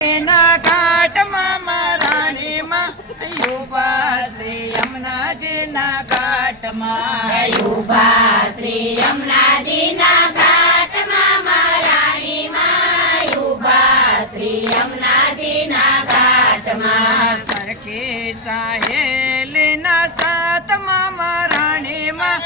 એના ઘાટમાં મહારાણીમાં ઉભા શ્રી યમુનાજીના ઘાટમાં ઉભા શ્રી યમુનાજીના ઘાટમાં મહારાણીમાં ઉભા શ્રી યમુનાજીના ઘાટમાં સરખી સાહેલીના સાતમાં મહારાણીમાં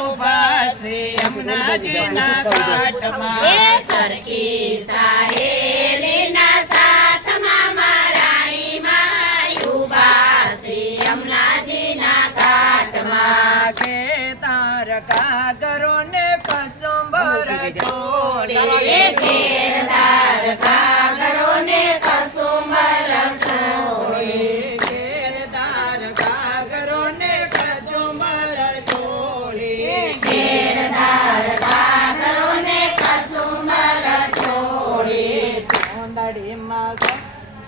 ઉભા શ્રી યમુનાજીના ઘાટમાં સરખી સાહેલીના સાતમાં મહારાણીમાં ઉભા શ્રી યમુનાજીના ઘાટમાં કેદાર કાગરો ને કસુંબર છોડી કેદાર કાગરો ને કસુંબર છોડી કેદાર કાગરો ને કસુંબર છોડી કેદાર કાગરો ને કસુંબર છોડી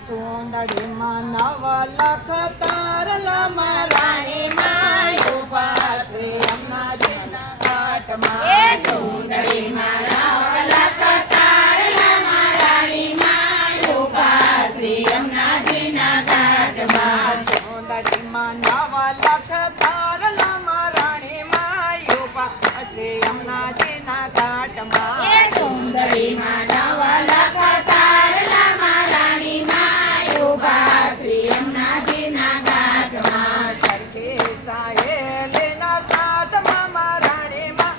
ચુંદડીમાં નવ લખ તારલા મહારાણીમાં ઉભા શ્રી યમુનાજીના ઘાટમાં ચુંદડીમાં નવલખ તારલા મહારાણીમાં ઉભા શ્રી યમુનાજીના ઘાટમાં ચુંદડીમાં નવ લખ તારલા મહારાણીમાં ઉભા શ્રી યમુનાજીના ઘાટમાં સુંદરીમાં નવલખ તારલા મહારાણીમાં ઉભા શ્રી યમુનાજીના ઘાટમાં સરખી સાહેલીના સાતમાં મહારાણીમાં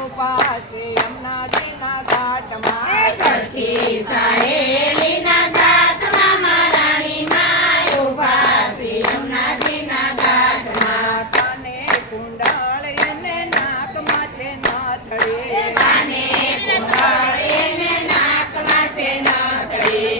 ઉભા શ્રી યમુનાજીના ઘાટમાં સરખી સાહેલીના સાતમાં મહારાણીમાં ઉભા શ્રી યમુનાજીના ઘાટમાં કાને કુંડળ એને નાકમાં છે નાથડી કાને કુંડળ એને નાકમાં છે નાથડી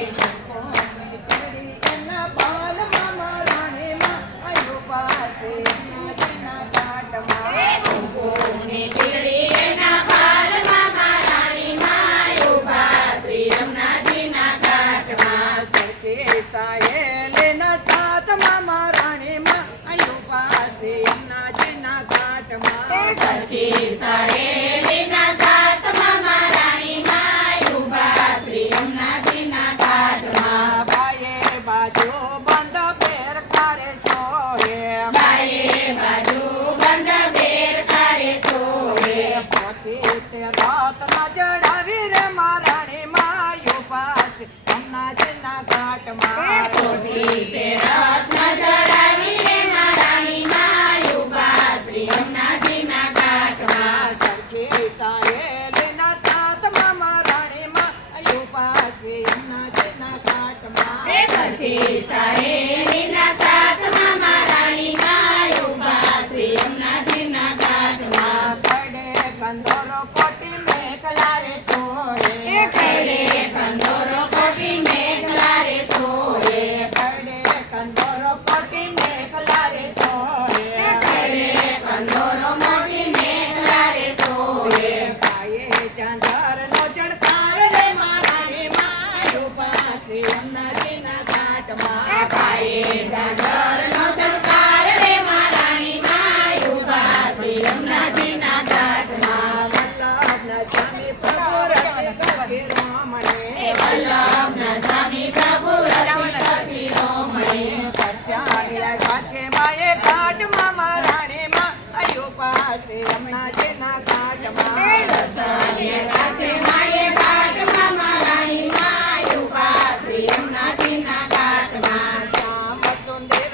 એના બાલમાં મહારાણીમાં ઉભા શ્રી યમુનાજીના ઘાટમાં કુંકુની ટીડી એના બાલમાં મહારાણીમાં ઉભા શ્રી યમુનાજીના ઘાટમાં સરખી સાહેલીના સાતમાં મહારાણીમાં ઉભા શ્રી યમુનાજીના ઘાટમાં સરખી સાહેલીના સાતમાં મહારાણીમાં ઉભા શ્રી યમુનાજીના ઘાટમાં બાયે બાજુ બંધ બેર કરે સોહે બાયે બાજુ બંધ બેર કરે સોહે પછી તે રાતના જડાવી રે મહારાણીમાં ઉભા શ્રી યમુનાજીના ઘાટમાં ખુશી તે રત્ન જડાવી રે મહારાણીમાં ઉભા શ્રી યમુનાજીના ઘાટમાં સરખી સાહેલીના સાતમાં મહારાણીમાં ઉભા શ્રી યમુનાજીના ઘાટમાં સરખી સાહેલીના સાતમાં મહારાણીમાં ઉભા શ્રી યમુનાજીના ઘાટમાં પડે કંદોરો કોટી મેઘલા રે સોહે ખડે કંદોરો કોટી મેઘલા રે સોહે પડે કંદોરો કોટી મેઘલા રે સોહે ખડે કંદોરો મોટી મેઘલા રે સોહે પાયે ચાંદરનો ચડકાર રે મહારાણીમાં ઉભા શ્રી યમુનાજીના ઘાટમાં પાયે જાગરનો ચમકાર રે મહારાણીમાં ઉભા શ્રી યમુનાજીના ઘાટમાં વલ્લભના સ્વામી પ્રભુ રસિક શિરોમણી વલ્લભના સ્વામી પ્રભુ રસિક શિરોમણી પરસાણી લાગ્યા છે માએ ઘાટમાં મહારાણીમાં ઉભા શ્રી યમુનાજીના ઘાટમાં રસાને પાસે માયે ઘાટમાં મહારાણીમાં ઉભા શ્રી યમુનાજીના ઘાટમાં શ્યામ સુંદર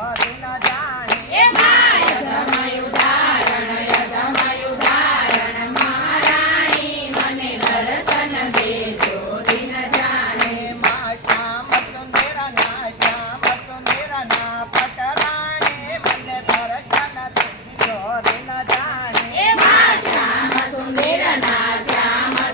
દિન જાણે એમાં યધમયું ધારણ મહારાણી મને દર્શન દેજો દિન જાણે માં શ્યામ સુંદરના પટરાણે મને દર્શન દેજો દિન જાણે એમાં શ્યામ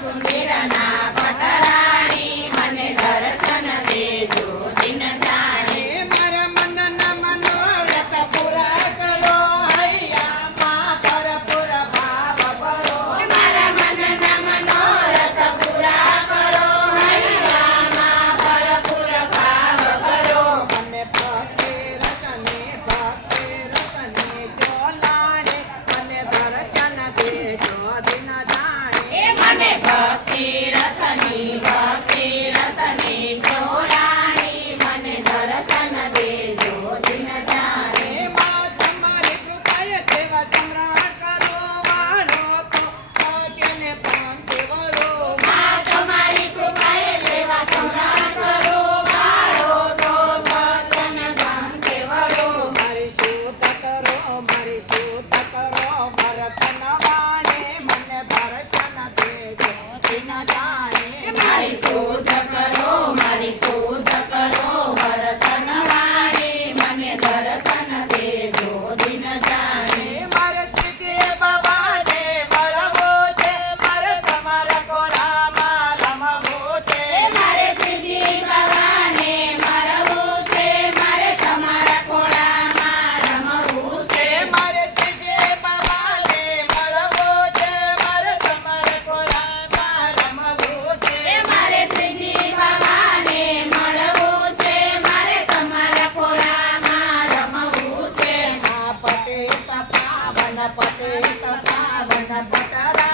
સુંદરના પટરાણી મને દર્શન દેજો દિન જાણે મારા મનના મનોરથ પૂરા કરો હૈયા માં કરપુર ભાવ કરો મારા મનના મનોરથ પૂરા કરો હૈયામાં ભરપૂર ભાવ કરો મને ભક્તિ રસને ચોલાડે મને દર્શન દેજો દિન જાણે એ મને ભક્તિ રસની ડોલાણી મને દર્શન દેજો દિન જાણે માં તમારી કૃપાએ સેવા સંગ્રહ કરો વાળો તો સત્યને પંક્તિ વળો માં તમારી કૃપાએ સેવા સંગ્રહ કરો વાળો તો સત્યને પંથે વળો મારી શુદ્ધ કરો ભરતન વાણે મને દર્શન દેજો દિન જાણે મારી શોધ કરો વર્તન વાણી મને દર્શન દેજો દિન જાણે મારે શ્રીજી બાબાને મળવો છે મારે તમારા કોળામાં રમવું છે મારે શ્રીજી બાબાને મળવું છે મારે તમારા ખોળામાં રમવું છે મારે શ્રીજી બાબાને મળવો છે મારે તમારા કોળામાં રમવું છે મારે શ્રીજી બાબાને મળવું છે મારે તમારા ખોળામાં રમવું છે આ પતે તથા વન પટરા